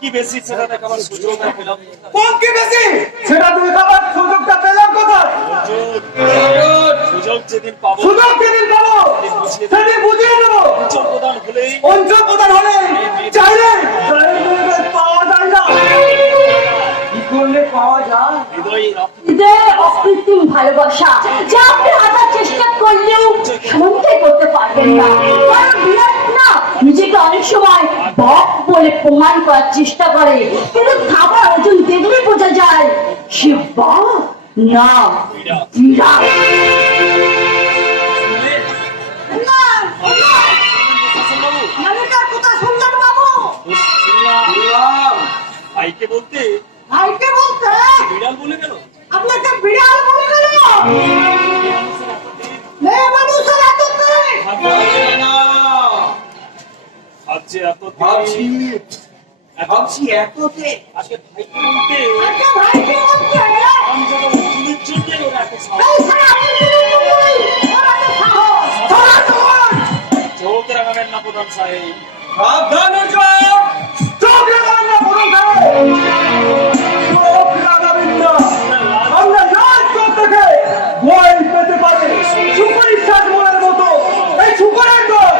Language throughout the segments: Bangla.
কি বেশি সেটা দেখাবার সুযোগটা পেলাম। কোন কি বেশি সেটা দেখাবার সুযোগটা পেলাম কোথায়? সুযোগ যেদিন পাবো সেদিন বুঝিয়ে দেবো। অঞ্চল প্রধান হলে চাইলে পাওয়া যায় না। কি করলে পাওয়া যায়? হৃদয়ে অকৃত্রিম ভালোবাসা যা আপনি হাজার চেষ্টা করলেও সঞ্চয় করতে পারবেন না। কারণ বিরাট না নিজেকে অনেক সময় বক বলে প্রমাণ করার চেষ্টা করে, কিন্তু খাবার ওজন দেখলে বোঝা যায় সে বক না বিরাট। ভাইকে বলতে বিড়াল বলে গেল। আপনাকে বিড়াল বলে গেল? মানুষের ভাবছি এততে আজকে ভাইকে বলতে চোখ রাখাবেন না প্রধান সাহেব। সাবধান চোখ লাগাবেন না প্রধান সাহেব। চোখ লাগাবেন না। আমরা লাল চোখ দেখে ভয় পেতে পারি। সুপারিশ সাজ মনের মতো এই সুপারের দল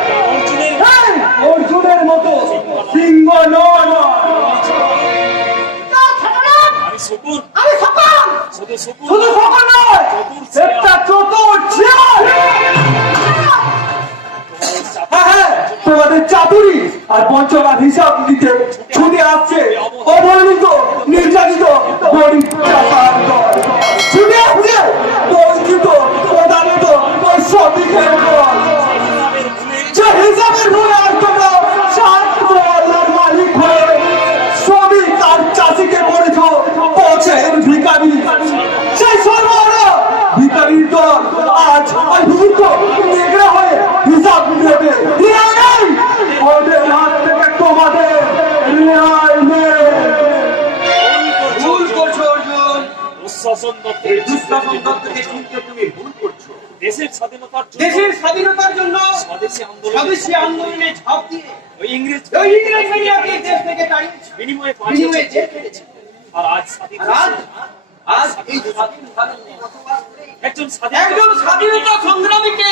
অর্জুনের মতো সিংহ নয়। আমি সকল শুধু শুধু সকল নয়, একটা চতুর শিয়াল। হ্যাঁ, তোমাদের চাতুরি আর পঞ্চমার হিসাব দিতে ছুটে আসছে অবহেলিত নির্যাতিত গরিব চাষার দল। ছুটে আসছে বঞ্চিত প্রদানিত ওই শ্রমিকের দল। যে হিসাবের ভুলে আর তোমরা সাত বলার মালিক হয়ে শ্রমিক আর চাষিকে করেছ পথের ভিখারি। সেই সর্বহারা ভিখারির দল আজ ওই ভূত নেগড়ে হয়ে হিসাব নেবে। রেহাই নেই ওদের হাত থেকে, তোমাদের রেহাই নেই। ভুল করছো অর্জুন। দুঃশাসন দত্তকে চিনতে তুমি ভুল করছো। দেশের স্বাধীনতার জন্য স্বদেশী আন্দোলনে ঝাঁপ দিয়ে ওই ইংরেজ মিডিয়াকে দেশ থেকে তাড়িয়েছে, বিনিময়ে জেল খেটেছে। আর আজ আজ এই স্বাধীন ভারতে বসবাস করে একজন স্বাধীনতা সংগ্রামীকে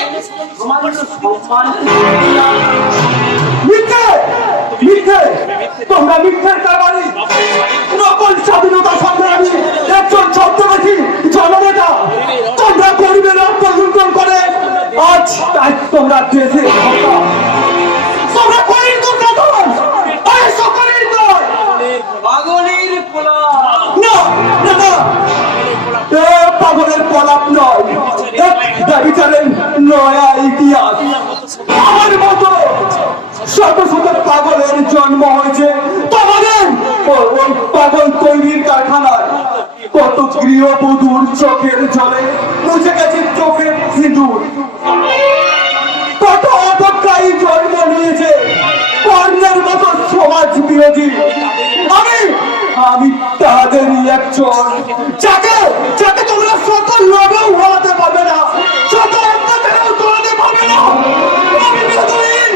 মিথ্যে তোমরা মিথ্যের কারবারি। নকল স্বাধীনতা সংগ্রামী একজন ছদ্মবেশী জননেতা তোমরা গরিবের রক্ত লুণ্ঠন করে আজ তোমরা দেশের তোমরা গরিব দুর্গাধন সকলের দল পাগলের পোলাপ। না না না, পাগলের পোলাপ নয়, বিচারের নয়া ইতিহাস। আমার মতো শত শত পাগলের জন্ম হয়েছে তোমাদের ওই পাগল তৈরির কারখানায়। কত গৃহবধূর চোখের জলে মুছে গেছে চোখের সিঁদুর। কত অপকারী জন্ম নিয়েছে কর্ণের মতো সমাজ বিরোধী। আমি তাদেরই একজন, যাকে তোমরা শত লোভেও হওয়াতে পারবে না, শত অত্যাচারেও তোলাতে পারবে না। আমি বেদুইন,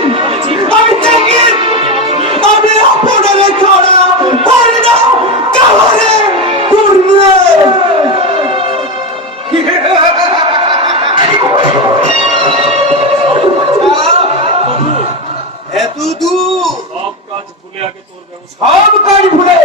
আমি চেঙ্গিস, আমি আপনাদের ছাড়া পারি না কাহারে করলে। এত দূর সব কাজ ভুলে আগে তোর ব্যবস্থা সব কাজ ভুলে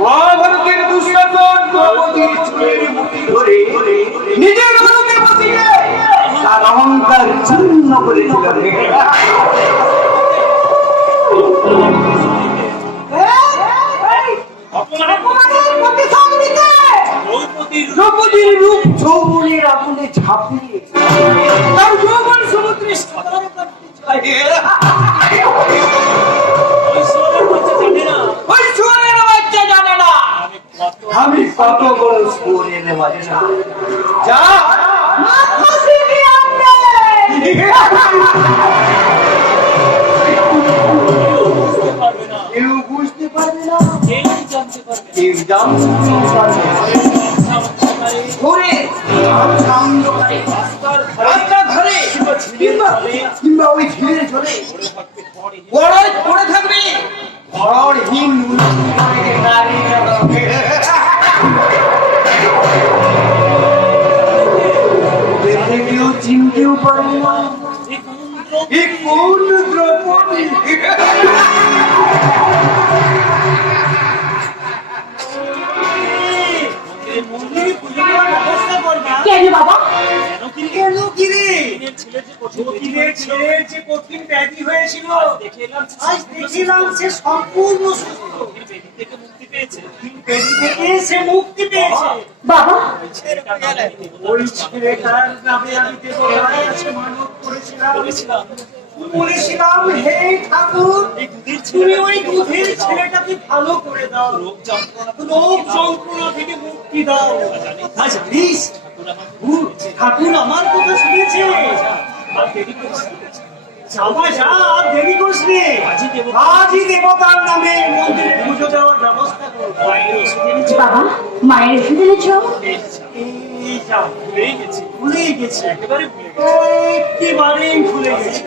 মহাভারতের দুঃশাসন দ্রৌপদীর চুলের মুঠি ধরে নিজের ঘরকে বসিয়ে তার অহংকার চূর্ণ করেছিল। দ্রৌপদীর রূপ যৌবনের আগুনে ঝাঁপিয়ে তার যৌবন সমুদ্রে সাঁতার কাটতে চায়। আমি কত বড় সুরে নেওয়া যা শ্রীরাম ঘুরে রাস্তার ধারে কিংবা ওই ঝিলের জলে বড়ই পড়ে থাকবে বড়হীন নারী কেউ চিনতেও পারে না এ কোন দ্রৌপদী কেন বাবা? কেন কিরে? ছেলের যে কঠিন ব্যাধি হয়েছিল আজ দেখলাম সে সম্পূর্ণ সুস্থ। ব্যাধি থেকে সে মুক্তি পেয়েছে। বাবা ওই ছেলেটার নামে আমি দেবতার কাছে মানত করেছিলাম, বলেছিলাম হে ঠাকুর তুমি ওই দুধের ছেলেটাকে ভালো করে দাও, রোগ যন্ত্রণা থেকে মুক্তি দাও। আজ প্লিজ ঠাকুর আমার কথা শুনেছে। যাওয়া যা, দেরি করিস নে। আজই দেবতার নামে মন্দিরে পুজো দেওয়ার ব্যবস্থা করো। বাবা মায়ের ওষুধ এনেছো? এই যা, ভুলেই গেছি, একেবারেই ভুলে গেছি।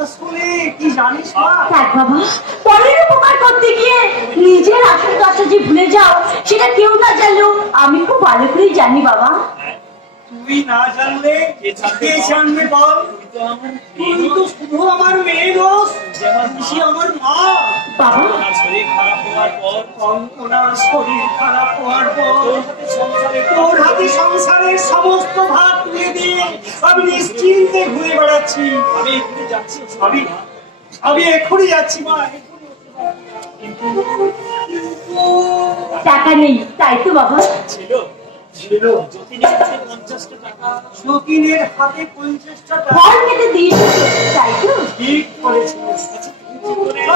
আসলে কি জানিস মা? দেখ বাবা, পরের উপকার করতে গিয়ে নিজের আসল কাজটা যে ভুলে যাও সেটা কেউ না জানলেও আমি খুব ভালো করেই জানি বাবা। তুই না জানলে কে জানবে বল? তুই তো শুধু আমার মেয়ে নস, তুই আমার মা। বাবা শরীর খারাপ হওয়ার পর কঙ্কনার শরীর খারাপ হওয়ার পর তোর হাতে সংসারের সমস্ত ভাগ তুলে দিয়ে আমি নিশ্চিন্তে ঘুরে বেড়াচ্ছি। আমি এখানে যাচ্ছি আমি এক্ষুনি যাচ্ছি মা। টাকা নেই তাই তো বাবা? ছিল যতীনের কাছে 50টা টাকা। যতীনের হাতে 50টা টাকা। ফল কেটে দিয়েছো তাই তো? ঠিক করেছিস।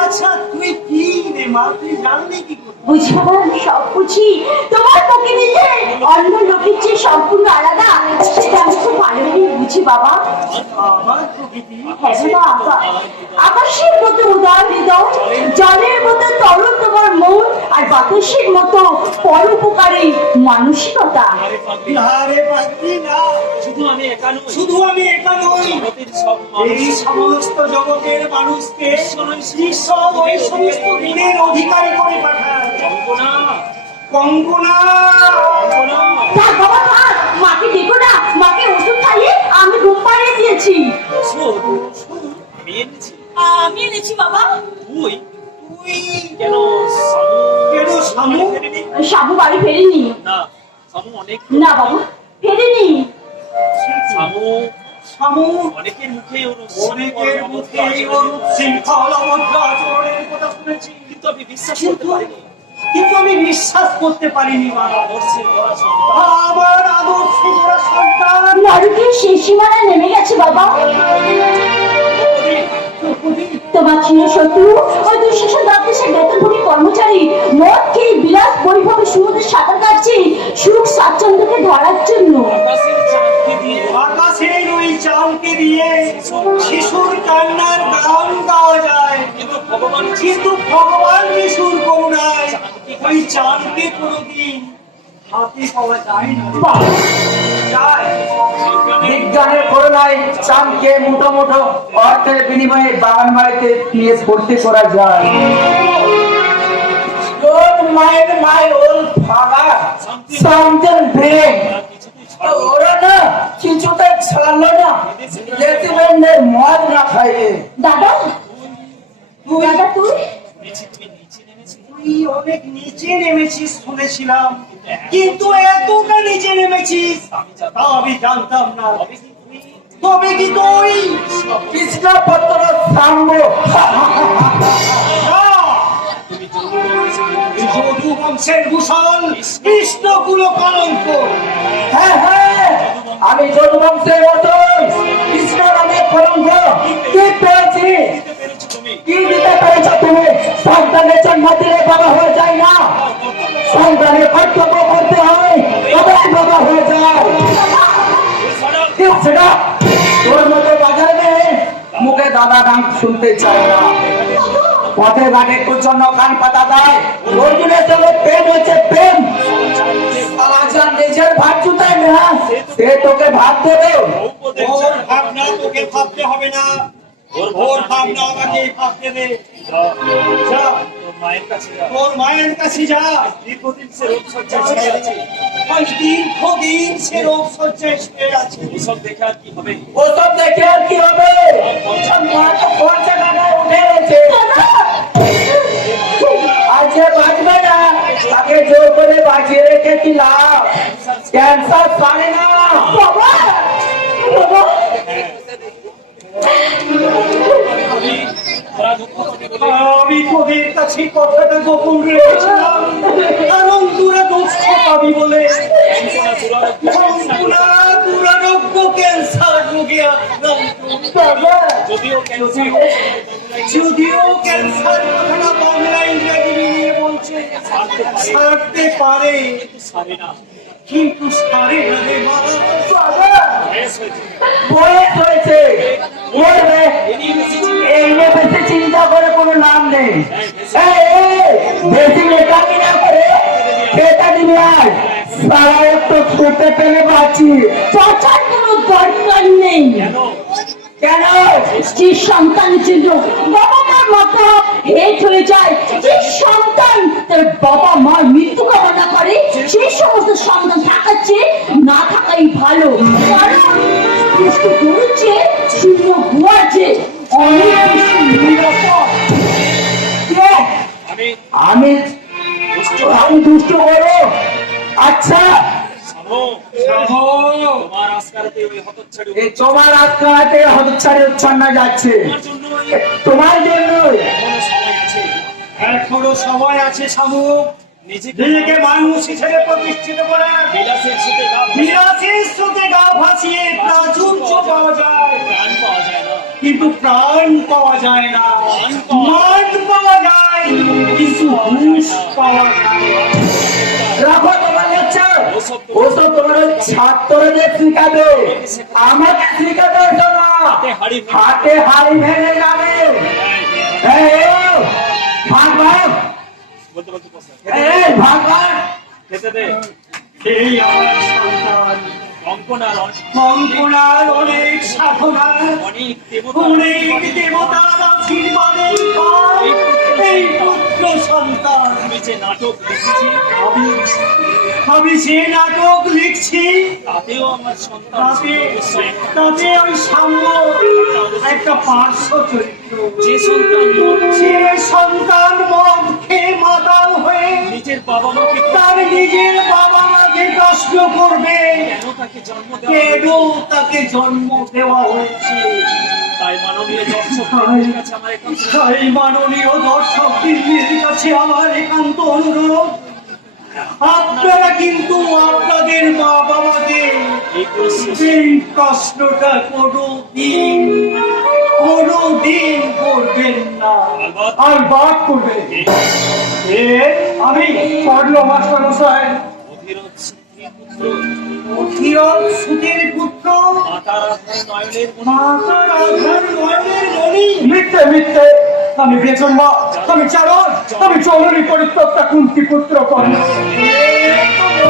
আচ্ছা তুই কি রে মা, তুই জানলি কি করে? বুঝি বাবা, আমি সব বুঝি। তোমার প্রকৃতি যে অন্য লোকের চেয়ে সম্পূর্ণ আলাদা সেটা আমি খুব ভালো করে বুঝি বাবা। আমার প্রকৃতি হ্যাঁ বাবা, আকাশের মতো উদার হৃদয়, জলের মতো তরল তোমার মন, আর বাতাসের মতো পরোপকারী মানসিকতা। আরে পাগলি না, শুধু আমি একা নই, জগতের সব এই সমস্ত জগতের মানুষকে ঈশ্বর ওই সমস্ত গুণের অধিকারী করে পাঠায়। কঙ্কনা থাক বাবা থাক, মাকে দেখো না, মাকে ওষুধ খাইয়ে আমি ঘুম পাড়িয়ে দিয়েছি। আমি এনেছি বাবা। তুই কেন শামু? সাবু বাড়ি ফেরেনি। না সামু অনেক না বাবা ফেরেনি। শামু অনেকের মুখে অনেকের মুখে ওরূপ শৃঙ্খল অভদ্র আচরণের কথা শুনেছি, কিন্তু আমি বিশ্বাস করতে পারিনি। করতে পারিনি মা। আদর্শের বড় সন্তান, আমার আদর্শ বড় সন্তান নরকের শেষ সীমানায় নেমে গেছে বাবা। তোমার ছিল শত্রু ওই দুঃশাসন রাজ্যের বেতনভোগী কর্মচারী মদ খেয়ে বিলাস বৈভবে সমুদ্রে সাঁতার কাটছে সুখ স্বাচ্ছন্দ্যকে ধরার জন্য। আকাশের চাঁদকে দিয়ে আকাশের ওই চাঁদকে দিয়ে শিশুর কান্নার গান গাওয়া যায়, কিন্তু ভগবান যিশুর করুণায় ওই চাঁদকে কোনোদিন হাতে পাওয়া যায় না। বিজ্ঞানের করোনায় চাঁদকে মুঠো মুঠো অর্থের বিনিময়ে বাগান বাড়িতে নিয়ে ভর্তি করা যায়। My old father, something big. ওরা না কিছুতে ছাড়লো না, রেস্টুরেন্টের মদ না খাইয়ে। দাদা দাদা তুই তুই অনেক নিচে নেমেছিস শুনেছিলাম, কিন্তু এতটা নিচে নেমেছিস তা আমি জানতাম না। তবে কি তুই কৃষ্ণপত্র সাম্ব যদু বংশের ভূষণ কৃষ্ণকুল কলঙ্ক? হ্যাঁ হ্যাঁ, আমি যদুবংশের মতন কৃষ্ণ নামে কলঙ্ক কি পেয়েছি? কি দিতে পেরেছ তুমি? সন্তানের জন্ম দিলে বাবা হয়ে যায় না, সন্তানের কর্তব্য করতে হয় তবেই বাবা হয়ে যায়। সেটা তোর মতো বাজারে মুখে দাদা নাম শুনতে চায় না। পথে ঘাটে তোর জন্য কান পাতা দেয়। অর্জুনের সঙ্গে প্রেম হচ্ছে প্রেম। আচ্ছা নিজের ভাত জুতায় না, সে তোকে ভাত দেবে। ওর ভাবনা তোকে ভাবতে হবে না, ওর ভাবনা আমাকে ভাবতে দে। যা তোর মায়ের কাছে যা। তোর মায়ের কাছে যা। দীর্ঘদিন সে রোগ শয্যায় শুয়ে আছে। আজ দীর্ঘদিন সে রোগ শয্যায় শুয়ে আছে। ওসব দেখে আর কি হবে? ওসব দেখে আর কি হবে? মা তো খরচা টাকায় উঠে গেছে। আর যে বাঁচবে না তাকে জোর করে বাঁচিয়ে রেখে কি লাভ? ক্যান্সার পারে না। বাবা বাবা তোরা দুঃখ করবি বলে আমি তোদের কাছে কথাটা গোপন রেখেছিলাম, কারণ তোরা দুঃখ পাবি বলে। দুরারোগ্য ক্যান্সার রোগে আক্রান্ত। যদিও ক্যান্সার যদিও ক্যান্সার কথাটা বাংলা ইংরেজি মিলিয়ে বলছে, সারতে পারে সারে না। কিন্তু সারে না রে বাবা। বয়স হয়েছে। বয়স হয়েছে, মরবে। এই নিয়ে বেশি চিন্তা করে কোনো নাম নেই। বেশি লেখাকি না করে খেতে দিবি আর সারা একটু ছুটে পেলে বাঁচি। চর্চার কোনো দরকার নেই। কেন? যে সন্তানের জন্য বাবা মার মাথা হেট হয়ে যায়, যে সন্তান তার বাবা মার মৃত্যু কামনা করে, সেই সমস্ত সন্তান থাকার চেয়ে না থাকাই ভালো। কারণ দুষ্ট গরুর চেয়ে শূন্য গুয়ার চেয়ে অনেক বেশি নিরাপদ। কে? আমি আমি আমি দুষ্ট করো? আচ্ছা সামো, তোমার আজকালতে ওই হতচ্ছাড়ি এই তোমার আজকালতে হতচ্ছাড়ি উচ্ছন্ন যাচ্ছে তোমার জন্যই তোমার জন্য। এখনো সময় আছে। এখনো সময় আছে শামুক, নিজেকে মানুষ হিসেবে প্রতিষ্ঠিত করা। বিলাসের সাথে গা ভাসিয়ে বিরাটের স্রোতে গা ভাসিয়ে প্রাচুর্য পাওয়া যায়, প্রাণ পাওয়া যায় না। কিন্তু প্রাণ পাওয়া যায় না। মান পাওয়া যায়, কিন্তু হুঁশ পাওয়া যায় না। রাখো তোমার লেকচার, ওসব তোমার ওই ছাত্রদের শিখাবে, আমাকে শিখাবে তো না। হাতে হাড়ি ভেঙে যাবে। এই, ভাগ ভাগ, বলতে বলতে বসে। এই ভাগ ভাগ। খেতে দে। এই আমার সন্তান, কঙ্কনার কঙ্কনার অনেক সাধনা, অনেক দেবতা অনেক দেবতার আশীর্বাদে এই পুত্র সন্তান। আমি যে নাটক লিখেছি আমি যে নাটক লিখছি তাতেও আমার সন্তান তাতে ওই সাম্য একটা পার্শ্ব চরিত্র। যে সন্তান যে সন্তান মদ খেয়ে মাতাল হয়ে নিজের বাবা মাকে তার নিজের বাবা মাকে প্রশ্ন করবে কেন তাকে জন্ম দেওয়া কেন তাকে জন্ম দেওয়া হয়েছে। তাই মাননীয় দর্শকদের কাছে আমার একান্ত তাই মাননীয় দর্শক দিল্লির কাছে আমার একান্ত অনুরোধ, আপনারা কিন্তু আপনাদের মা বাবাকে এই প্রশ্ন এই প্রশ্নটা কোনোদিন করবেন না। আর বাদ করবেন। আমি পড়লো মাস্টার মশাই, অধীরথ সুপ্রিয় পুত্র অধীরথ সুতের পুত্র, মাতা রাধার নয়নের মাতার আধার নয়নের মণি। মিথ্যে মিথ্যে, আমি বেতন না, আমি চালক, আমি চৌধুরী পরিত্যক্তা কুন্তি পুত্র কর্ণ।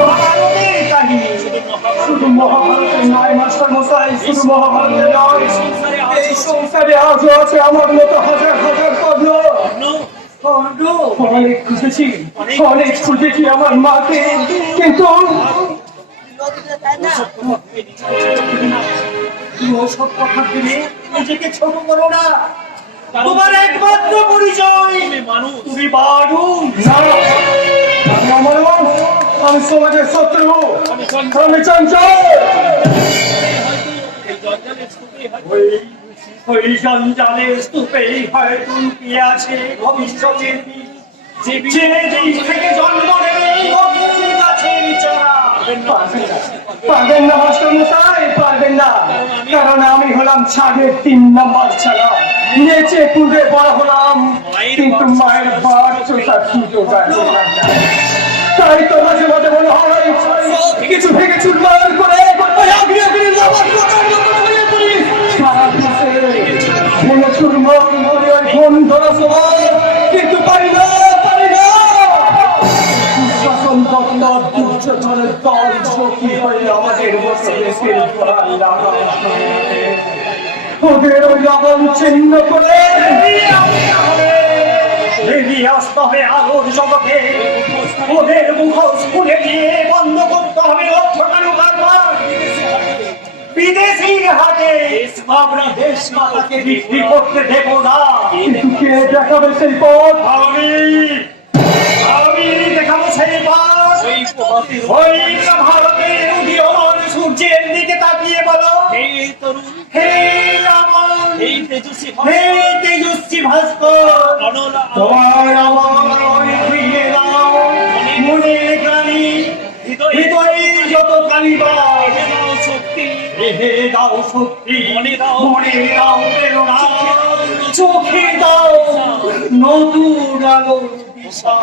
মহাভারতের কাহিনী, শুধু মহাভারতের নয় মাস্টার মশাই, শুধু মহাভারতের নয়, এই সংসারে আজও আছে আমার মতো হাজার হাজার কর্ণ। অনেক খুঁজেছি আমার মাকে, কিন্তু ওসব কথা ভেবে নিজেকে ছোট করো না। তোমার একমাত্র পরিচয় মানুষ তুমি বাড়ু। আমি অমরণ, আমি সমাজের শত্রু, আমি চঞ্চল। এই জঞ্জালের স্তূপে হয়তো ওই জঞ্জালের স্তূপেই হয়তো লুকিয়ে আছে ভবিষ্যতের বীজ। যে দিক থেকে জন্ম নেবে অগ্নি গাছের চারা। পারবেন না মাস্টার মশাই, পারবেন না, কারণ আমি হলাম ছাদের 3 নম্বর ছাড়া। নেচে কুদে বড় হলাম, কিন্তু মায়ের বাদ চোষার সুযোগ আর পেলাম না। তাই তো মাঝে মাঝে মনে হয় কিছু ভেঙে চুরমার করে ওই আগ্রি আগ্রি লাভার পোকার মতো হয়ে পড়ি। সারা দেশে ভেঙে চুরমার করে ওই ফোন ধরা সবাই দুর্যোধনের দল সখী হয়ে আমাদের মতো দেশের প্রাণ লাগাচ্ছে। ওদের ওই লগন ছিন্ন করে বেরিয়ে আসতে হবে আলোর জগতে, ওদের মুখোশ খুলে দিয়ে বন্ধ করতে হবে অর্থকানু কারবার। বিদেশির হাতে আমরা দেশ মাতাকে বিক্রি করতে দেব না। কিন্তু কে দেখাবে সেই পথ? আমি দেখাবো সেই পথ। ওই ভারতের উদীয়মান সূর্যের দিকে তাকিয়ে বলো, হে তরুণ, হে রাবণ, হে তেজস্বী হে তেজস্বী ভাস্কর, তোমার আমার ওই ফিরে দাও মনের গ্লানি, হৃদয়ের যত কালিবার, শক্তি, রেহে দাও শক্তি, মনে দাও প্রেরণা, চোখে দাও নতুন আলো দিশা।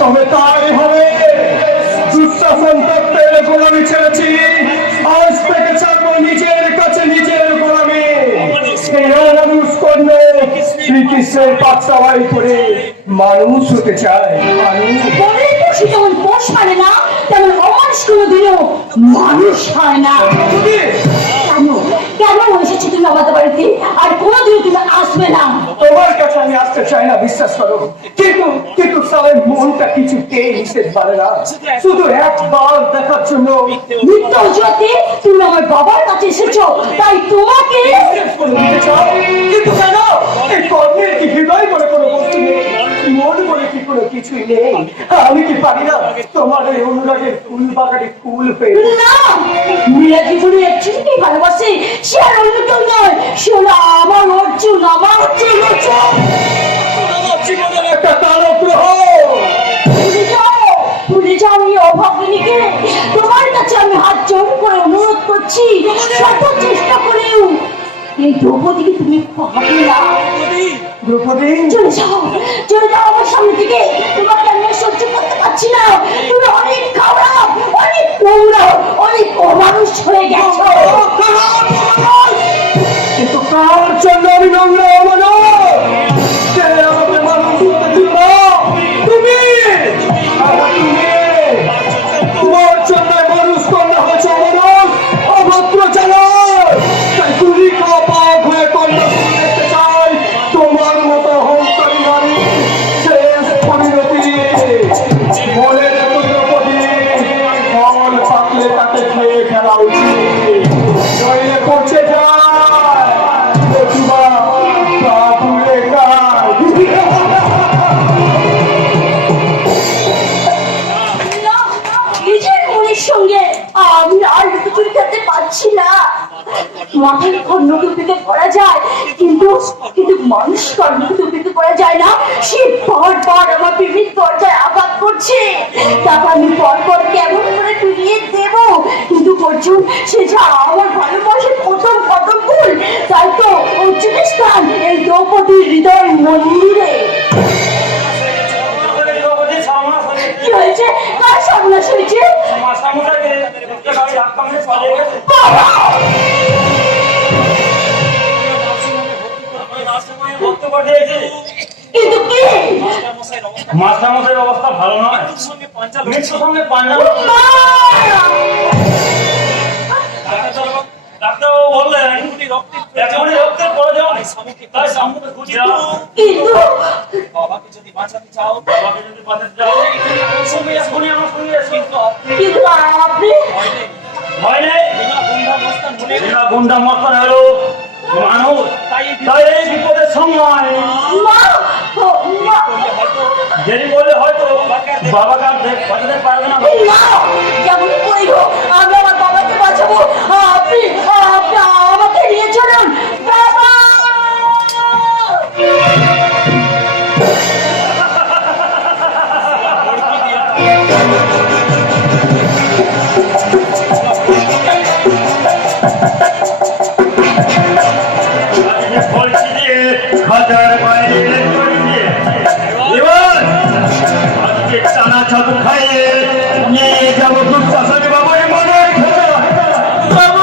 তবে তাই হবে। দুঃশাসন তত্ত্বের গোলামি ছেড়েছি, আজ থেকে ছাড়বো নিজের কাছে নিজের গোলামি। মানুষ করলে শ্রীকৃষ্ণের পাঠশালায় করে মানুষ হতে চায়। পরের পশু যেমন পোষ মানে না, তেমন অমানুষ কোনোদিনও মানুষ হয় না। কেন কেন এসেছি তুমি আমাদের বাড়িতে, আর কোনোদিন তুমি আসবে না? তোমার কাছে আমি আসতে চাই না, বিশ্বাস করো, কিন্তু কিন্তু সবাই মনটা কিছুতেই নিষেধ পারে না। শুধু একবার দেখার জন্য নিত্য জ্যোতি তুমি আমার বাবার কাছে এসেছো, তাই তোমাকে করে দিতে চাও। কিন্তু কেন? এই কর্মের কি হৃদয় বলে কোনো বস্তু নেই, মন বলে কি কোনো কিছুই নেই? আমি কি পারি না তোমার এই অনুরাগের ফুল বাগানে ফুল হয়ে? না, মীরা জীবনে একজনকেই ভালোবাসে, সে আর অন্য কেউ নয়, সে হলো আমার অর্জুন, আমার অর্জুন। জীবনের একটা তারক গ্রহ। ভুলে যাও এই অভাগিনীকে। তোমার কাছে আমি হাত জোর করে অনুরোধ করছি, শত চেষ্টা করেও এই দ্রৌপদীকে তুমি পাবে না। দ্রৌপদী, চলে যাও আমার সামনে থেকে। তোমাকে আমি আর সহ্য করতে পারছি না। তুমি অনেক খারাপ, অনেক নোংরা, অনেক অমানুষ হয়ে গেছো। কিন্তু কার জন্য আমি নোংরা অমানুষ? কে আমাকে মানুষ হতে দিল? তুমি। তোমার জন্য মানুষ কন্যা হয়েছে অমানুষ, অভদ্র চালক। তাই তুমি পাপ হয়ে কন্যা দেখতে চাই তোমার মতো অহংকারী নারী শেষ পরিণতি। বলে রেখো দ্রৌপদী, ফল পাকলে তাকে খেয়ে ফেলা উচিত, নইলে পচে যায়। প্রতিভা তা ভুলে যায়। নিজের মনের সঙ্গে আমি আর লুটোচুরি খেলতে পারছি না। মাথায় খন্ডকে করা যায়, কিন্তু কিন্তু মানুষকে লুটোচুরি করা যায় না। সে বারবার আমার বিভিন্ন দরজায় আঘাত করছে, তারপর আমি পরপর কেমন করে ফিরিয়ে দেব, কিন্তু অর্জুন সে যা আমার ভালোবাসার প্রথম কদম ফুল। তাই তো অর্জুনের স্থান এই দ্রৌপদীর হৃদয় মন্দিরে। কি হয়েছে? কার সর্বনাশ হয়েছে? বাবা! কিন্তু কি? মাস্টারমশাইয়ের অবস্থা ভালো নয়, মৃত্যুর সঙ্গে পাঞ্জা। মা! ডাক্তারবাবু বললেন এখনই রক্তের প্রয়োজন, তাই সামুকে খুঁজে দাও। কিন্তু বাবাকে যদি বাঁচাতে চাও, বাবাকে যদি বাঁচাতে চাও, সঙ্গে এখনই আমার সঙ্গে এসো। কিন্তু আপনি ভয় নেই, বিনা গুন্ডা মস্তান হলো মানুষ, তাই এই বিপদের সময় মা! মা! দেরি করলে হয়তো বাবাকে আর বাঁচাতে পারবে না। না! যেমন করি হোক, আমি আমার বাবাকে বাঁচাবো। আপনি আপনি আমাকে নিয়ে চলুন। বাবা! হাজার বাইরে এবার আজকে টানা চাদু খাইয়ে নিয়ে যাবো দুঃশাসনে বাবুর মনের বাবু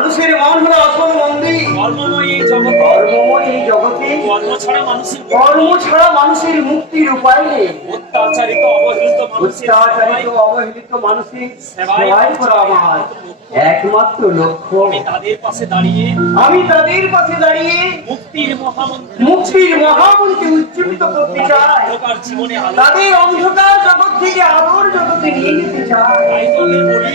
মানুষের মন হলো আসল মন্দির। কর্মময় এই জগতে কর্মময় এই জগতে কর্ম ছাড়া মানুষের কর্ম ছাড়া মানুষের মুক্তির উপায় নেই। অত্যাচারিত অবহেলিত মানুষের অত্যাচারিত অবহেলিত মানুষের সেবাই করা আমার একমাত্র লক্ষ্য। আমি তাদের পাশে দাঁড়িয়ে আমি তাদের পাশে দাঁড়িয়ে মুক্তির মহামন্ত্র মুক্তির মহামন্ত্রী উজ্জীবিত করতে চাই। অন্ধকার জীবনে আলো তাদের অন্ধকার জগৎ থেকে আলোর জগতে নিয়ে যেতে চাই। তাই তো আমি বলি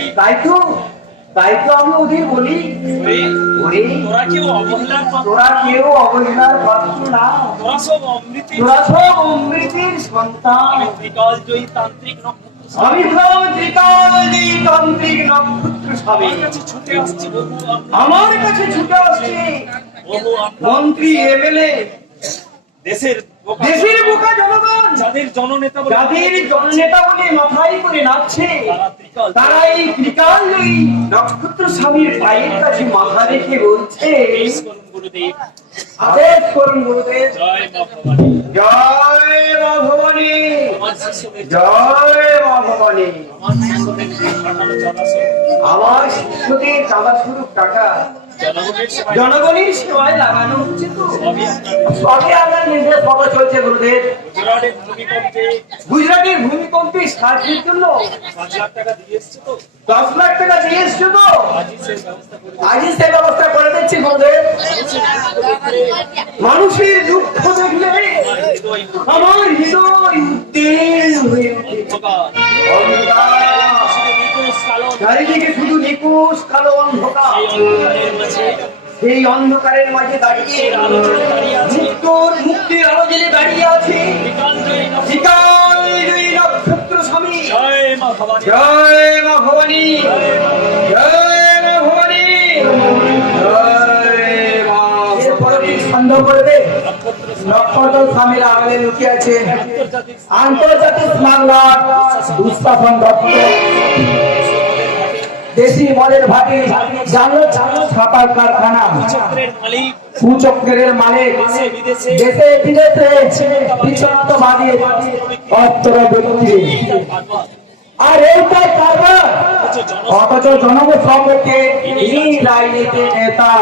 তাই তো আমি ওদের বলি, ওরে, ওরে, তোরা কেউ অবহেলার পাত্র তোরা কেউ অবহেলার পাত্র না, তোরা সব অমৃতের তোরা সব অমৃতের সন্তান। আমি ত্রিকাল জয়ী তান্ত্রিক নক্ষত্র আমি হলাম ত্রিকালজয়ী তান্ত্রিক নক্ষত্র স্বামী। আমার কাছে ছুটে আসছে বহু আমার কাছে ছুটে আসছে বহু মন্ত্রী, এমএলএ, দেশের বোকা দেশের বোকা জনগণ, যাদের জননেতা বলে যাদের জননেতা বলে মাথায় করে নাচছে, তারা ত্রিকাল তারা এই ত্রিকালজয়ী নক্ষত্র স্বামীর পায়ের কাছে মাথা রেখে বলছে, পেশ করুন গুরুদেব। আদেশ করুন গুরুদেব। জয় মা ভবানী। জয় মা ভবানী, আমার শিষ্যদের জয় মা ভবানী। আমার শিষ্যদের পাঠানো চলাচল আমার শিষ্যদের চাঁদা শুরু টাকা জনগণের সেবায় জনগণের সেবায় লাগানো হচ্ছে তো সবই আপনাদের সবই আপনার নির্দেশ মতো চলছে গুরুদেব। গুজরাটের ভূমিকম্পে গুজরাটের ভূমিকম্পে সাহায্যের জন্য 5 লাখ টাকা দিয়ে এসছে তো 10 লাখ টাকা দিয়ে এসছো তো আজই সেই ব্যবস্থা করে আজই সে ব্যবস্থা করে দিচ্ছি গুরুদেব। মানুষের দুঃখ দেখলে আমার হৃদয় উদ্বেগ হয়ে ওঠে। অন্ধকার, চারিদিকে শুধু নিকুশ কালো অন্ধকার। সেই অন্ধকারের মাঝে দাঁড়িয়ে মুক্তির আলো জ্বেলে দাঁড়িয়ে আছে ত্রিকালজয়ী নক্ষত্র স্বামী। জয় মা ভবানী। জয় মা ভবানী, জয় মা ভবানী, জয় মা। এরপরে কি সন্দেহ করবে? নক্ষত্র স্বামীর আড়ালে লুকিয়ে আছে আন্তর্জাতিক স্মাগলার দুঃশাসন দপ্তর, দেশি মদের ভাটি, জানো ছাপার কারখানা, চক্রের মালিক কুচক্রের মালিক, দেশে বিদেশে দেশে বিদেশে বিচ্ছিন্নতাবাদী অত্তর ব্যক্তি। আর এইটাই কারবার, অথচ জনগণকে এই রাজনীতির নেতা,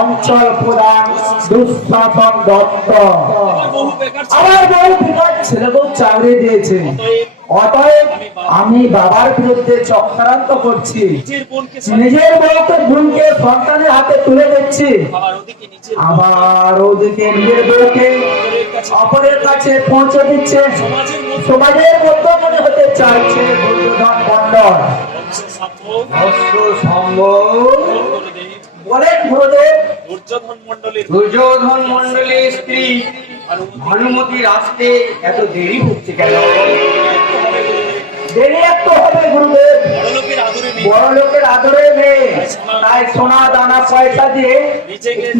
অঞ্চল প্রধান, দুঃশাসন দত্ত বহু বেকার আমার বউ বিরাট ছেলেকেও চাকরি দিয়েছে। অতএব আমি বাবার বিরুদ্ধে চক্রান্ত করছি, নিজের বোনকে নিজের বোনকে সন্তানের হাতে তুলে দিচ্ছি, আবার ওদিকে নিজের আবার ওদিকে নিজের বউকে অপরের কাছে পৌঁছে দিচ্ছে। সমাজের মধ্যে সমাজের মধ্যে মনে হতে চাইছে দুর্যোধন মন্ডল অস্ত্র সঙ্গ। বলেন গুরুদেব, দুর্যোধন মন্ডলের দুর্যোধন মন্ডলের স্ত্রী ভানুমতির আসতে এত দেরি হচ্ছে কেন? দেরি একটু হবে গুরুদেব, বড়লোকের আদরে মেয়ে বড় লোকের আদরে মেয়ে, তাই সোনা দানা পয়সা দিয়ে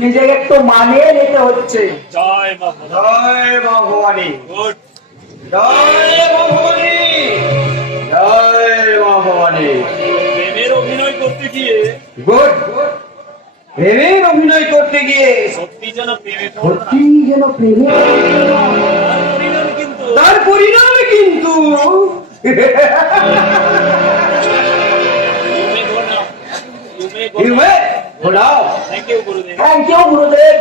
নিজেকে একটু মানিয়ে নিতে হচ্ছে। জয় মা ভবানী। জয় মা ভবানী, গুড জয় মা ভবানী, জয় মা ভবানী। প্রেমের অভিনয় করতে গিয়ে গুড, প্রেমের অভিনয় করতে গিয়ে সত্যি যেন প্রেমে সত্যি যেন প্রেমে, পরিণাম কিন্তু তার পরিণামে কিন্তু থ্যাংক ইউ গুরুদেব। থ্যাংক ইউ গুরুদেব।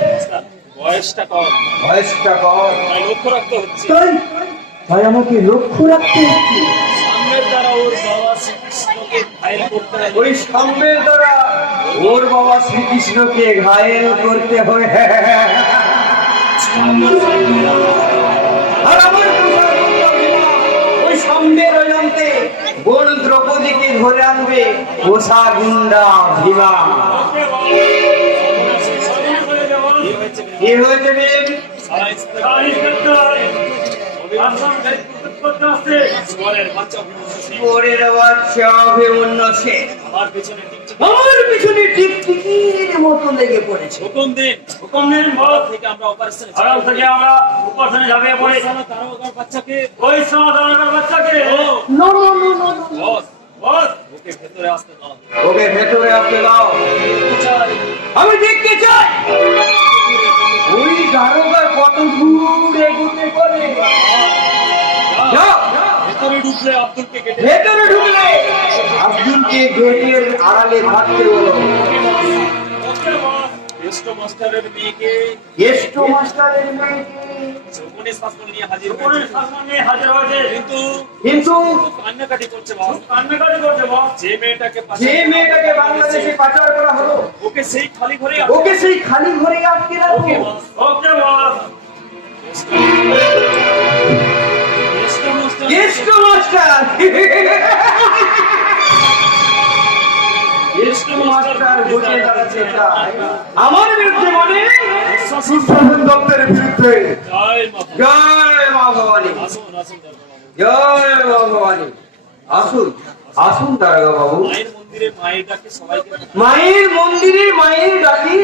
বয়সটা কম, বয়সটা কম, তাই লক্ষ্য রাখতে হচ্ছে। তাই আমাকে লক্ষ্য রাখতে হচ্ছে। সামনের দ্বারা ওর বাবা শ্রীকৃষ্ণকে ঘায়েল করতে হবে। ওই সাম্যের দ্বারা ওর বাবা শ্রীকৃষ্ণকে ঘায়েল করতে হয়। আর আমার ওই সাম্যের অজান্তে বোন দ্রৌপদীকে ধরে আনবে ওষা গুন্ডা ভীমা। কি হয়েছে বেন? পরের বাচ্চা অভিমন্য সে আমার পেছনে টিকটিকি। আমার পিছনে টিকটিকির মতো লেগে পড়েছে। হুকুম দিন, হুকুম দিন। বস থেকে আমরা অপারেশনে আরাম থেকে আমরা উপাসনে যাবে বলে তারকার বাচ্চাকে ওই সমাধানের বাচ্চাকে no no no no no. Boss boss okay ভেতরে আসতে দাও। ওকে ভেতরে আসতে দাও, চাই আমি দেখতে চাই ওই দারোগা কত দূর এগোতে পারে। যাও, ভেতরে ঢুকলে আব্দুলকে কেটে ভেতরে ঢুকলে আব্দুলকে গেটের আড়ালে থাকতে বলো। জ্যেষ্ঠ মাস্টারের মেয়েকে জ্যেষ্ঠ মাস্টারের মেয়েকে যৌবনের শাসন নিয়ে হাজির ওপরে হয়েছে। শাসন নিয়ে হাজির হয়েছে। কিন্তু কিন্তু খুব কান্নাকাটি করছে বাবা। কান্নাকাটি করছে বাপ। যে মেয়েটাকে পাচার যে করা মেয়েটাকে হয়েছে, বাংলাদেশে পাচার করা হলো ওকে সেই খালি ঘরে ওকে সেই খালি ঘরে আটকে রাখো ওকে বাস। ওকে বাপ। জ্যেষ্ঠ মাস্টার জ্যেষ্ঠ মাস্টার জ্যেষ্ঠ মাস্টার বুঝে যাচ্ছে তাই। আমার বিরুদ্ধে মানে সুশাসন দপ্তরের বিরুদ্ধে জয় মা। জয় মা ভবানী আসুন আসুন দারোগা বাবু। জয় মা ভবানী আসুন আসুন দারোগা বাবু মায়ের মন্দিরে মায়ের ডাকে সবাইকে মায়ের মন্দিরে মায়ের ডাকি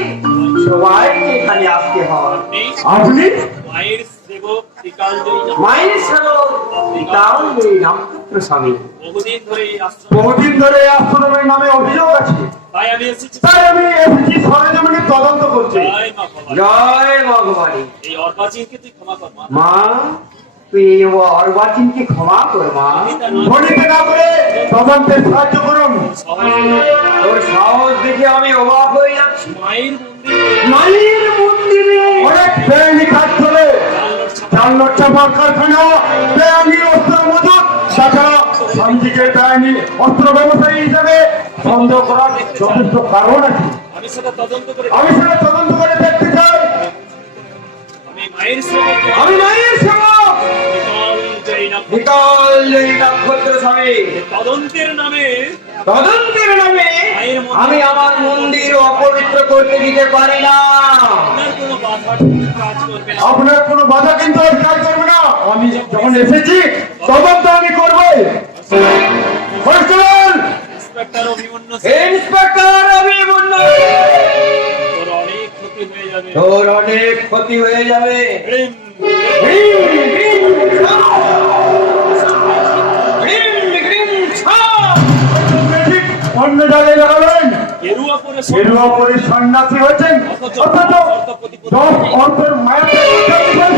সবাইকে এখানে আসতে হয় আপনি আপনি মায়ের সেবক ত্রিকালজয়ী মায়ের সেবক পিতাম্বরী নক্ষত্র স্বামী বহুদিন ধরে এই আশ্রম, বহুদিন ধরে এই আশ্রমের নামে অভিযোগ আছে, তাই আমি এসেছি। তাই আমি এসেছি সরেজমিনে তদন্ত করছি। জয় মা ভবানী। জয় মা ভবানী এই অর্বাচীনকে তুই ক্ষমা কর মা। মা তুই এই অর্বাচীনকে ক্ষমা কর মা আমি তার নাম ধরিতে না করে তদন্তে সাহায্য করুন। সহজ তোর সাহস দেখে আমি অবাক হয়ে যাচ্ছি মায়ের মন্দিরে মায়ের মন্দিরে অনেক বেআইনি কাজ চলে, জাল নোট ছাপা চাল চাপার কারখানা, বেআইনি অস্ত্র মজুত, তাছাড়া স্বামীজিকে বেআইনি অস্ত্র ব্যবসায়ী হিসেবে সন্দেহ করার যথেষ্ট কারণ আছে। আমি সেটা তদন্ত করে আমি সেটা তদন্ত করে দেখতে চাই। আমি মায়ের সেবক আমি মায়ের সেবক ত্রিকালজয়ী নক্ষত্র। বিকালজয়ী নক্ষত্র স্বামী তদন্তের নামে তদন্তের নামে আমি আমার মন্দির অপবিত্র করতে দিতে পারি না আপনার কোনো বাধা কাজ করবে না। আপনার কোনো বাধা কিন্তু আর কাজ করবে না। আমি যখন এসেছি তদন্ত আমি করবো। Constable, inspector Abhimanyu Singh, inspector Abhimanyu তোর অনেক ক্ষতি হয়ে যাবে। তোর অনেক ক্ষতি হয়ে যাবে রিম, ঠিক অন্য জায়গায় লাগাবেন। গেরুয়া পরে গেরুয়া পরে সন্ন্যাসী হয়েছেন, অথচ 10 অন্তর মায়া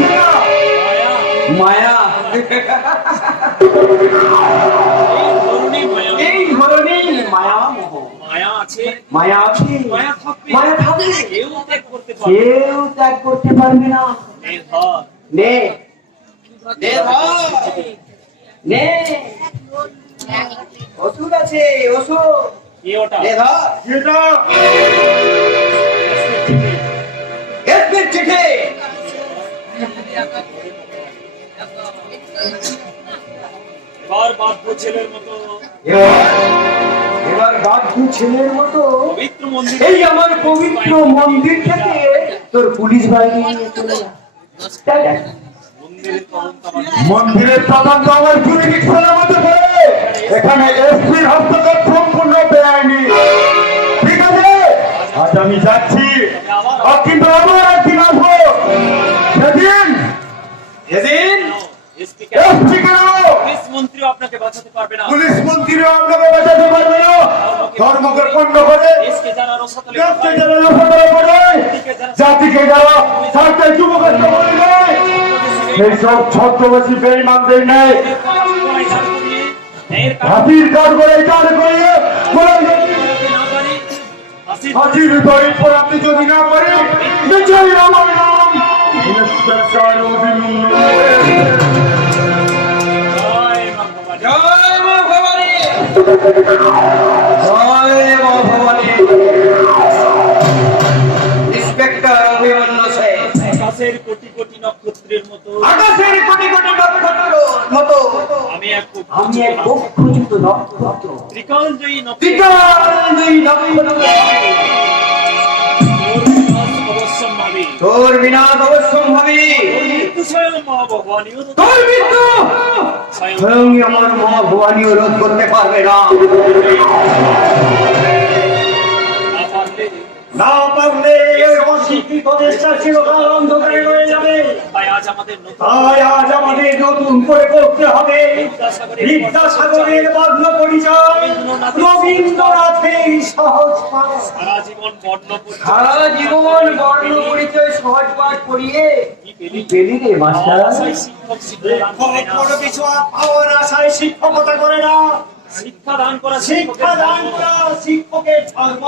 মায়া, মায়া এই ধরনের মায়া। এই ধরনের মায়া মোহ মায়া আছে, মায়া আছে মায়া থাকবে। মায়া থাকবে কেউ ত্যাগ করতে পারবে না। কেউ ত্যাগ করতে পারবে না নে ধর, নে নে ধর নে ওষুধ আছে ওষুধ কে ওটা? নে ধর যেটা এসপির চিঠি এবার বাধ্য ছেলের মতো এবার বাধ্য ছেলের মতো পবিত্র মন্দির এই আমার পবিত্র মন্দির থেকে তোর পুলিশ বাহিনী নিয়ে চলে যা তাই না? মন্দিরের তদন্ত আমার মন্দিরের তদন্ত আমার জুরিডিকশনের মধ্যে পড়ে। এখানে এসপির হস্তক্ষেপ সম্পূর্ণ বেআইনি। ঠিক আছে, আজ আমি যাচ্ছি, আর কিন্তু আবার একদিন আসবো। সেদিন যেদিন এসপি এসপি কেন, পুলিশ মন্ত্রীও আপনাকে বাঁচাতে পারবে না। পুলিশ মন্ত্রীও আপনাকে বাঁচাতে পারবে না। ধর্মকে পণ্য করে, দেশকে যারা রসাতলে দেশকে যারা রসাতলে করে, জাতিকে যারা স্বার্থে যুবকের করে দেয়, সেই সব ছদ্মবেশী বেঈমানদের নেয় হাতির কাজ করে কাজ করে হাজির দড়ি পড়াতে যদি না পারে বিজয় আমার নাম ইন্সপেক্টর অভিমন্যু। জয় মা ভবানী জয় মা ভবানী ইন্সপেক্টর অভিমন্যু সেন আকাশের কোটি কোটি নক্ষত্রের মতো আকাশের কোটি কোটি নক্ষত্র মতো আমি এক আমি এক বক্ষযুত নক্ষত্র ত্রিকালজয়ী নক্ষত্র। বিকালজয়ী নক্ষত্র অবশ্যম্ভাবী। তোর বিনাশ অবশ্যম্ভাবী তোর মৃত্যু স্বয়ং মা ভবানীও তোর মৃত্যু স্বয়ং স্বয়ং আমার মা ভবানীও রোধ করতে পারবে না না পারলে না পারলে এই অশিক্ষিত দেশটা চিরকাল অন্ধকারে রয়ে যাবে। তাই আজ আমাদের নতুন তাই আজ আমাদের নতুন করে করতে হবে বিদ্যাসাগরের বর্ণ পরিচয়, রবীন্দ্রনাথের সহজ পাঠ। সারা জীবন বর্ণ পরিচয়। সারা জীবন বর্ণ পরিচয় সহজ পাঠ পড়িয়ে কি পেলি? পেলি রে মাস্টার আশায় শিক্ষক শিক্ষা দান করে না। বড় কিছু পাওয়ার আশায় শিক্ষকতা করে না, শিক্ষা দান করা শিক্ষা দান করা শিক্ষকের ধর্ম।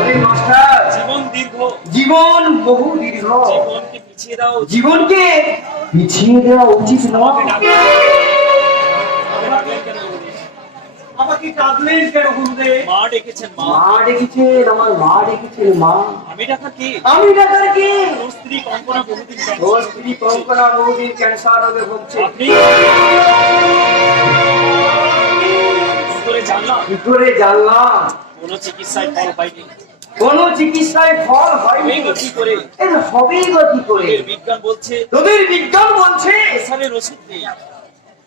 ওরে মাস্টার, জীবন দীর্ঘ, জীবন বহু দীর্ঘ, জীবনকে পিছিয়ে দাও। জীবনকে পিছিয়ে দেওয়া উচিত নয়। আমাকে ডাকলেন কেন গুরুদেব? মা ডেকেছেন, মা। মা ডেকেছেন, আমার মা ডেকেছেন। মা, আমি ডাকা কি? আমি ডাকার কি? তোর স্ত্রী কঙ্কনা বহুদিন ওর স্ত্রী কঙ্কনা বহুদিন ক্যান্সার রোগে ভুগছে। আপনি কি করে জানলাম? কি করে জানলাম? কোন চিকিৎসায় ফল পাইনি। কোন চিকিৎসায় ফল হয়নি। হবেই বা কি করে? এর হবেই বা কি করে? তোদের বিজ্ঞান বলছে তোদের বিজ্ঞান বলছে ক্যান্সারের ওষুধ নেই।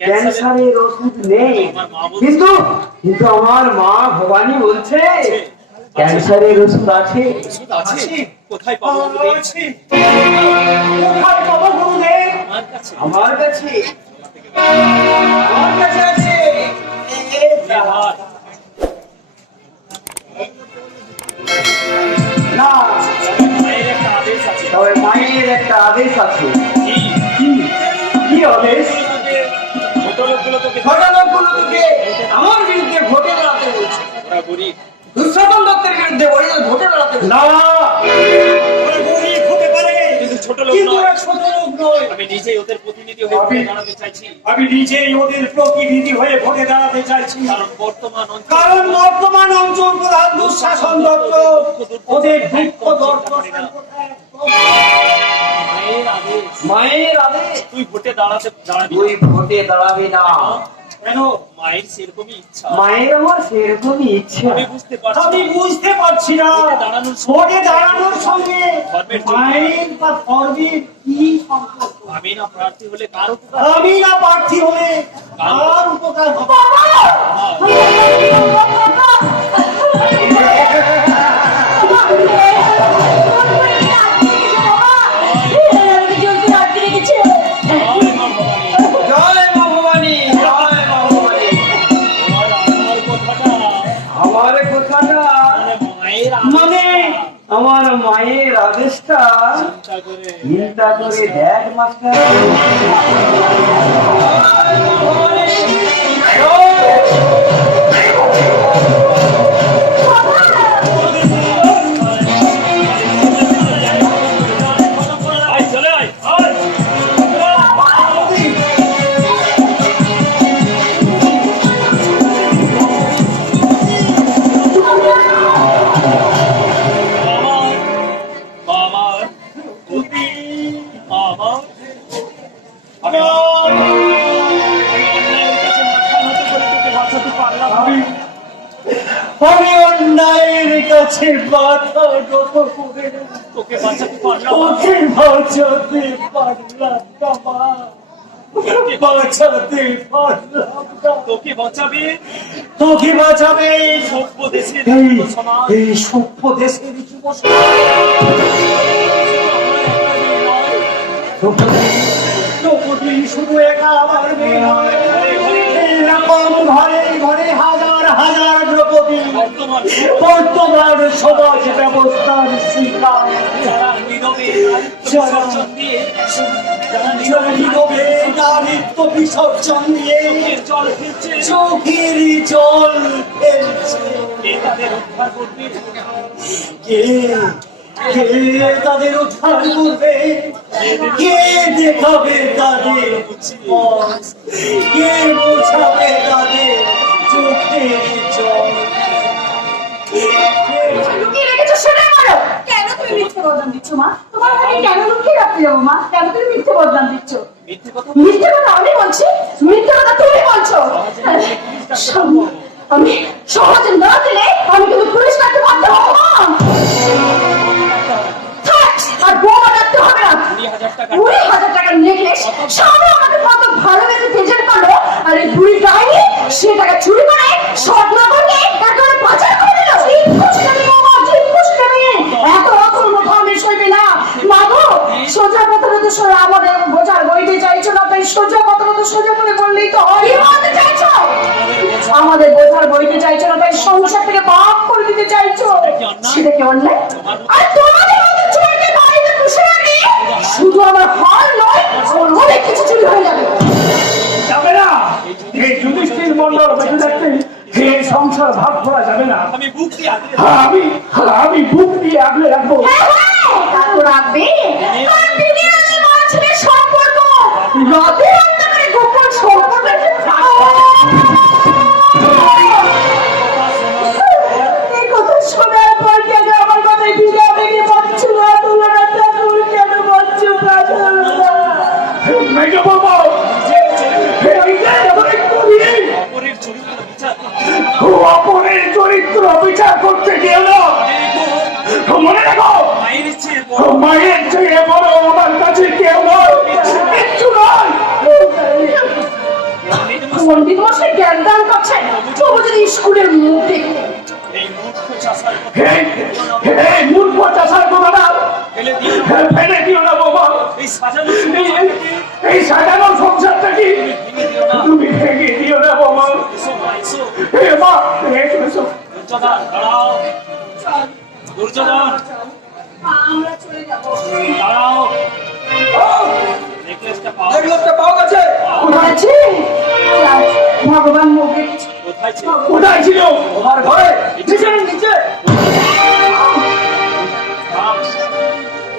ক্যান্সারের ওষুধ নেই, আমার মা বলছে কিন্তু কিন্তু আমার মা ভবানী বলছে ক্যান্সারের ওষুধ আছে। ওষুধ আছে। কোথায় পাবো? আছে। কোথায় পাবো গুরুদেব? আমার কাছে। আমার কাছে, আমার কাছে আছে। বিহার। না, মায়ের একটা আদেশ আছে। তবে মায়ের একটা আদেশ আছে। কি? কি? কি আদেশ? ছোট লোকগুলো তোকে ছোট লোকগুলো তোকে আমার বিরুদ্ধে ভোটে দাঁড়াতে বলছে। ওরা গরিব। দুঃশাসন দত্তের বিরুদ্ধে ভোটে দাঁড়াতে বলছে। না, ওরা গরিব হতে পারে, কিন্তু ছোট লোক কিন্তু নয়। ওরা ছোট লোক নয়। আমি নিজেই ওদের প্রতিনিধি হয়ে ঘুরে দাঁড়াতে চাইছি। আমি নিজেই ওদের প্রতিনিধি হয়ে ভোটে দাঁড়াতে চাইছি। কারণ বর্তমান অঞ্চল কারণ বর্তমান অঞ্চল প্রধান দুঃশাসন দত্ত ওদের দুঃখ দুর্দশার কথা একদম মায়ের আদেশ। মায়ের আদেশ, তুই ভোটে দাঁড়াবি তুই ভোটে দাঁড়াবি না। কেন? মায়ের সেরকমই ইচ্ছা। মায়ের আমার সেরকমই ইচ্ছে। আমি বুঝতে পারছি আমি না। বুঝতে পারছি না ভোটে দাঁড়ানোর সঙ্গে মায়ের বা ধর্মের কি সম্পর্ক? আমি না প্রার্থী হলে কার উপকার? আমি না প্রার্থী হলে কার উপকার হবে? জয় মা ভবানী। জয় মা ভবানী, জয় মা ভবানী। আমার কথাটা আমার কথাটা মায়ের মানে আমার মায়ের আদেশটা চিন্তা করে চিন্তা করে দেখ মাস্টার। আয়, চলে আয়, আয়। আমার আমার অতি আমার আমি অন্যায়ের কাছে মাথা নত করে তোকে বাঁচাতে পারলাম না। আমি অন্যায়ের কাছে মাথা নত করে তোকে বাঁচাতে পারলাম না। ওকে বাঁচাতে পারলাম না মা। বাঁচাতে পারলাম না। তোকে বাঁচাবে তোকে বাঁচাবে এই সভ্য দেশের এই যুব সমাজ। এই সভ্য দেশের যুব দ্রৌপদী শুধু একা আমার মেয়ে নয়, এরকম ঘরে ঘরে হাজার হাজার দ্রৌপদী বর্তমান বর্তমান সমাজ ব্যবস্থার শিকার। যারা নীরবে যারা বিসর্জন দিয়ে যারা যারা নীরবে নারীত্ব বিসর্জন দিয়ে চোখের জল ফেলছে চোখের জল ফেলছে। কে তাদের উদ্ধার করবে? কে কে তাদের উদ্ধার করবে? কে দেখাবে তাদের পথ? কে বোঝাবে তাদের চোখের জল? লুকিয়ে রেখেছো সেটা বলো। কেন তুমি মিথ্যে বদনাম দিচ্ছ মা? তোমার ভাই কেন লুকিয়ে রাখতে যাবো মা? কেন তুমি মিথ্যে বদনাম দিচ্ছ? মিথ্যে কথা মিথ্যে কথা আমি বলছি, মিথ্যে কথা তুমি বলছো। আমি সহজে না দিলে আমি কিন্তু পুলিশ ডাকতে বাধ্য হবো মা। থাক, আর বউমা ডাকতে হবে না। 20,000 টাকা 20,000 টাকার নেকলেস সামনে আমাকে কত ভালোবেসে প্রেজেন্ট করলো, আর এই বুড়ি ডাইনি সে টাকা চুরি করে স্বর্ণাভরণে একেবারে পাচার করে দিল। এই খুশিটামি বাবা, এই খুশিটামি এত অকর্ম ভাবে সইবে না মা গো। সোজা কথাটা তো আমাদের বোঝার বইতে চাইছো না, তাই সোজা কথাটা তো সোজা করে বললেই তো হয়। কি বলতে চাইছো? আমাদের বোঝার বইতে চাইছো না, তাই সংসার থেকে ভাগ করে দিতে চাইছো। সেটা কি অন্যায়? আর তোমাদের মতো চোরকে বাড়িতে পুষে রাখি শুধু আমার হাল নয়, আমার অনেক কিছু চুরি হয়ে যাবে। যাবে না। এই যুধিষ্ঠির মন্ডল সংসার ভাগ করা যাবে না। আমি বুক দিয়ে আগলে আমি বুক দিয়ে আগলে রাখবো। হ্যাঁ, তা তো রাখবে। কারণ দিনের আলোয় মানুষের সম্পর্ক, রাতের অন্ধকারে গোপন সম্পর্কের যে এই কথা শোনার পর কেন আমার কথায় ভিজা ভেঙে পড়ছো না? তুলনাটা তুমি কেন বলছো না? মেজো বাবা, অপরের চরিত্র বিচার করতে অপরের চরিত্র বিচার করতে গিয়ে না, মনে রাখো মায়ের চেয়ে বড় মায়ের চেয়ে বড় আমার কাছে কেউ নয়, কিচ্ছু নয়। পণ্ডিত মশাই জ্ঞান দান করছেন, তবু যদি স্কুলের মুখ দেখতে। এই মূর্খ চাষার কথা এই মূর্খ চাষার কথাটা ফেলে দিও না। ফেলে দিও না বাবা। এই সাজানো এই সাজানো সংসারটা কি ভেঙে দিও না। তুমি ভেঙে দিও না বাবা। এসো মা, এসো। হে মা, এসো এসো। দুর্যোধন দাঁড়াও, দুর্যোধন আমরা চলে যাবো। দাঁড়াও, নেকলেসটা পাও। নেকলেসটা পাওয়া গেছে? কোথায় আছে? ভগবান মুখ দেখছে। কোথায় ছিল? কোথায় ছিল? তোমার ঘরে, নিচে নিচে। থাম,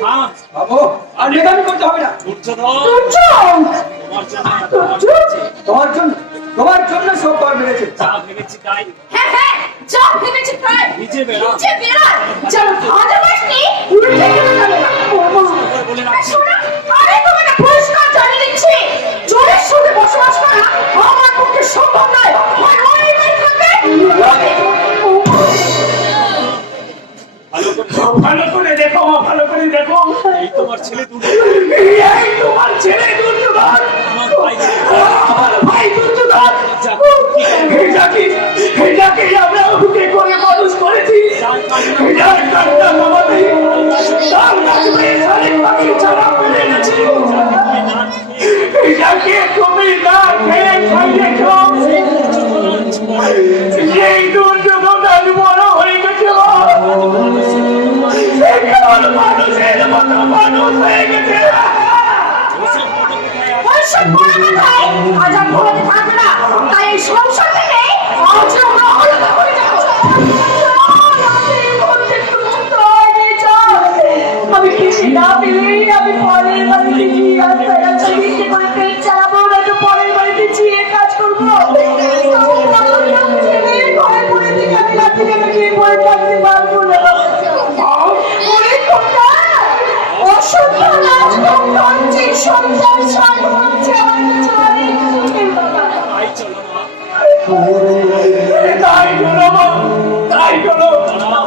থাম। বাবু, আর নেগামি করতে হবে না। দুর্যোধন দুর্যোধন! তোমার জন্য এত মার দুর্যোধন! তোমার জন্য সব বার বেড়েছে। যা ভেবেছি তাই। হ্যাঁ, যা ভেবেছি তাই। নিজে বেড়া। নিচে বেরায়, যেন ভাজা মাছটি উল্টে গেলে যাবে না। বলে রাখছি। শোনো, আমি তোমাকে পরিষ্কার জানিয়ে দিচ্ছি, চোরের সঙ্গে বসবাস করা আমার পক্ষে সম্ভব নয়। হয় ওই বাড়ি থাকবে, নয় ভালো করে ভালো করে দেখো মা, ভালো করে দেখো। এই তোমার ছেলে দুর্যোধন, এই তোমার ছেলে দুর্যোধন, আমার ভাই আমার ভাই দুর্যোধন। যাকে এটাকে আমরা বুকে করে মানুষ করেছি। এটার কান্না বাবাতে তার কাছে শালিক পাখির ছাড়া ফেলে গেছি। তুমি না খেয়ে এটাকে তুমি না খেয়ে খাইয়েছো। এই দুর্যোধন আজ বড় হয়ে গেছে। কেবল মানুষের মতো মানুষ হয়ে গেছে। ওসব মতো কোথায় আছে? ওইসব বড় কথায় আজ আর ঘুমাতে থাকবে না। তাই এই সংসার থেকে আজ আমরা আলাদা হয়ে যাবো। আমি কিছু না পেলে আমি পরের বাড়িতে গিয়ে রাস্তায় রাস্তায় ভিক্ষে করে পেট চালাবো, নয়তো পরের বাড়িতে গিয়ে কাজ করবো। ঘরে পড়ে থেকে আমি রাত্রি গিয়ে পড়ে থাকতে পারবো না। ওরে খোকা, অসুস্থ রাজকন্যা সংসার সাথ হচ্ছে আমার কাছে অনেক সুখের বাবা। তাই চলো মা, তাই চলো মা, তাই চলো। দাঁড়াও।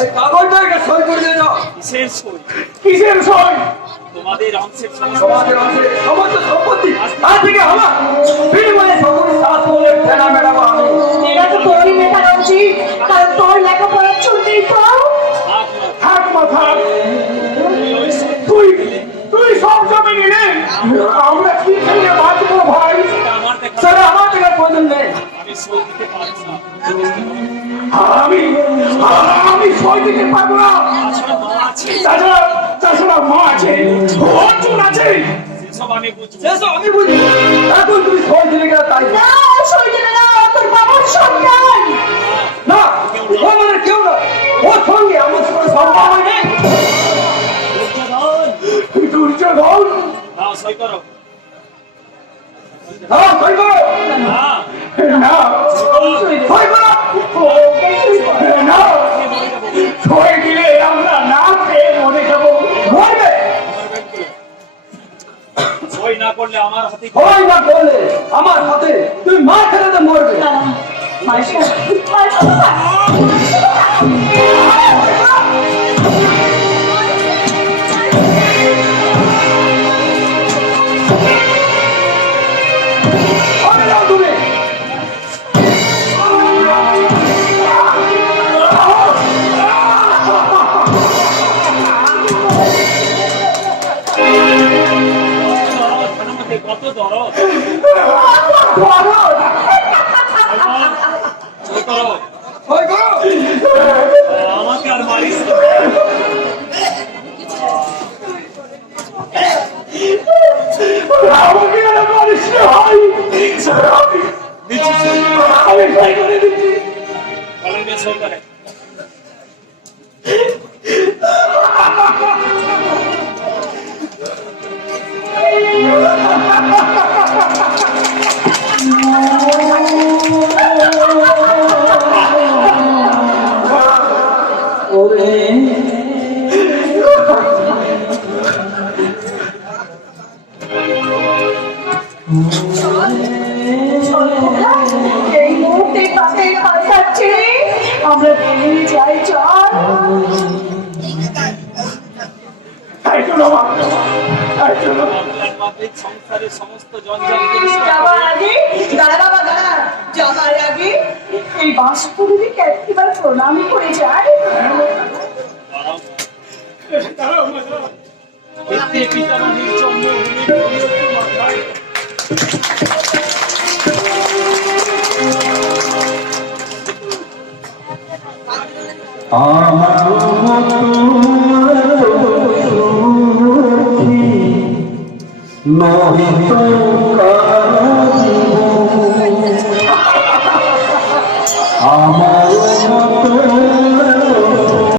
এই কাগজটা এটা সই করে দিয়ে যাও। কিসের সই? কিসের সই? তোমাদের অংশের সমস্ত সমাজের অংশে সমস্ত সম্পত্তি আজ থেকে আমার বিনিময়ে সকলের সাথ বলে ফেরা মেটাবো আমি। এটা তো তোরই মেটানো উচিত, কারণ তোর লেখাপড়ার চলতেই তো। ভাগ নয়। থাক মাথা, তুমি ওই সই তুই সব জমি নিলে আমরা কি খেলে বাঁচবো ভাই? এটা আমার দেখা, স্যার আমার দেখার প্রয়োজন নেই। আমি সই দিতে পারছি না। আমি সই দিতে পারবো না। তাছাড়া মা আছে, তাছাড়া মা আছে, অর্জুন আছে। সেসব আমি বুঝবো। সেসব আমি বুঝি। এখন তুমি সই দিলে গেলে তাই না, সই দেবে না, তোর বাবার সন্তান। না, ও মানে কেউ না, ওর সঙ্গে আমার কোনো সম্ভব হয়নি। দুর্যোধন, দুর্যোধন, নাও সই করো। হ্যাঁ সই করো। না, না, সই করো। না, সই দিলে আমরা না খেয়ে মরে যাবো। মরবে। সই না করলে আমার হাতে সই না করলে আমার হাতে তুই মার খেলাতে মরবে। ওরে যাও তুমি। কত দরদ। সই করো। সই করো। আমাকে আর মারিস না। আমাকে আর মারিস না ভাই। নিচে সই। আমি সই করে দিচ্ছি। সই করে। এই মুহূর্তে পাশে হাত ছেড়ে আমরা বেরিয়ে যাই, চল। তাই চলো মা, তাই চলো। আপনার মাতৃক সংসারের সমস্ত জঞ্জাল পরিষ্কার যাবার করে আগে দাঁড়া বাবা দাঁড়া, যাবার আগে এই বাসপুরীকে একবার প্রণামী করে যায়। পিতৃ পিতামহের জন্মভূমি মাথায় আমার